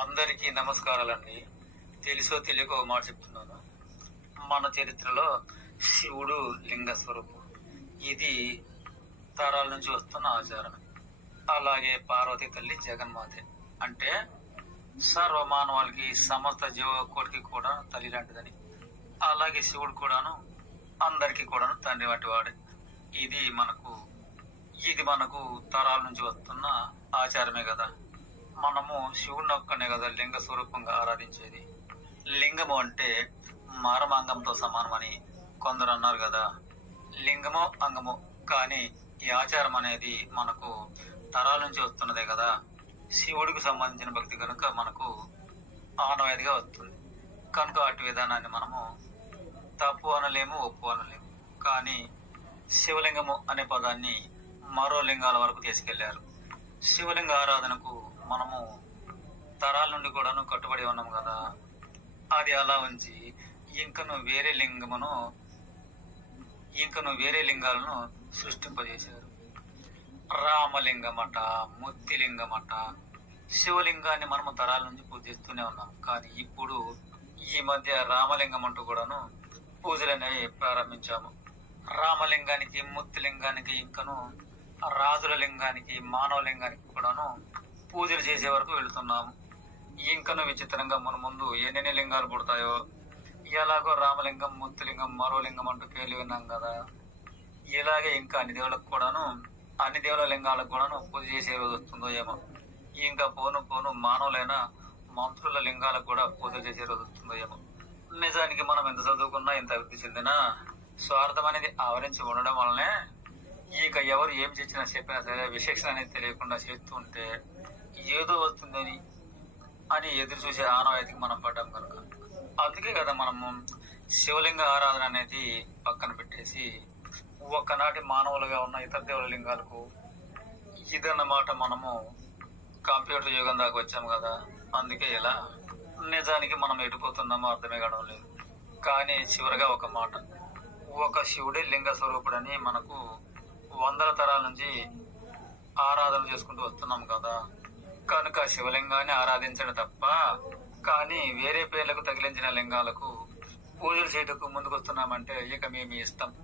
అందరికీ నమస్కారాలండి. తెలుసో తెలియకో ఒక మాట చెప్తున్నాను. మన చరిత్రలో శివుడు లింగ స్వరూపం. ఇది తరాల నుంచి వస్తున్న ఆచారం. అలాగే పార్వతి తల్లి జగన్మాతే. అంటే సర్వమానవాళికి సమస్త జీవకోటికి కూడా తల్లి లాంటిదని. అలాగే శివుడు కూడాను అందరికీ కూడాను తండ్రి వంటి వాడే. ఇది మనకు ఇది మనకు తరాల నుంచి వస్తున్న ఆచారమే కదా. మనము శివుడిని ఒక్కనే కదా లింగ స్వరూపంగా ఆరాధించేది. లింగము అంటే మారమాంగంతో సమానమని కొందరు అన్నారు కదా. లింగము అంగము కానీ ఈ ఆచారం అనేది మనకు తరాల నుంచి వస్తున్నదే కదా. శివుడికి సంబంధించిన భక్తి కనుక మనకు ఆనవాయితీగా వస్తుంది. కనుక అటు విధానాన్ని మనము తప్పు అనలేము, ఒప్పు అనలేము. కానీ శివలింగము అనే పదాన్ని మరో లింగాల వరకు తీసుకెళ్లారు. శివలింగ ఆరాధనకు మనము తరాల నుండి కూడాను కట్టుబడి ఉన్నాం కదా. అది అలా ఉంచి ఇంకను వేరే లింగాలను సృష్టింపజేశారు. రామలింగమట, ముత్తిలింగమట. శివలింగాన్ని మనము తరాల నుంచి పూజిస్తూనే ఉన్నాం. కానీ ఇప్పుడు ఈ మధ్య రామలింగం అంటూ కూడాను పూజలు అనేవి ప్రారంభించాము. రామలింగానికి, ముత్తిలింగానికి, ఇంకను రాజుల లింగానికి, మానవ లింగానికి కూడాను పూజలు చేసే వరకు వెళుతున్నాము. ఇంకను విచిత్రంగా మన ముందు ఎన్ని లింగాలు పుడతాయో. ఎలాగో రామలింగం, ముత్తులింగం, మరో లింగం అంటూ పేర్లు విన్నాం కదా. ఇలాగే ఇంకా అన్ని దేవుల లింగాలకు కూడాను పూజ చేసే రోజు వస్తుందో ఏమో. ఇంకా పోను పోను మానవులైన మంత్రుల లింగాలకు కూడా పూజలు చేసే రోజు వస్తుందో ఏమో. నిజానికి మనం ఎంత చదువుకున్నా, ఎంత అభివృద్ధి చెందినా స్వార్థం అనేది ఆవరించి ఉండడం వల్లనే ఇక ఎవరు ఏం చేసినా చెప్పినా సరే విశేషణ అనేది తెలియకుండా చేస్తూ ఉంటే ఏదో వస్తుందని అని ఎదురు చూసే ఆనవాయితీకి మనం పడ్డాం కనుక. అందుకే కదా మనము శివలింగ ఆరాధన అనేది పక్కన పెట్టేసి ఒక్కనాటి మానవులుగా ఉన్న ఇతర దేవుల లింగాలకు ఇదన్నమాట మనము కంప్యూటర్ యుగం దాకా వచ్చాము కదా. అందుకే ఇలా నిజానికి మనం ఎడిపోతున్నామో అర్థమే కావడం లేదు. కానీ చివరిగా ఒక మాట, ఒక శివుడే లింగ స్వరూపుడని మనకు వందల తరాల నుంచి ఆరాధన చేసుకుంటూ వస్తున్నాం కదా. కనుక శివలింగాన్ని ఆరాధించడం తప్ప కానీ వేరే పేర్లకు తగిలించిన లింగాలకు పూజలు చేయటకు ముందుకు వస్తున్నామంటే ఇక మేము ఇష్టం.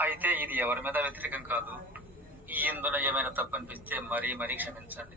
అయితే ఇది ఎవరి మీద వ్యతిరేకం కాదు. ఇందులో ఏమైనా తప్పు అనిపిస్తే మరీ క్షమించండి.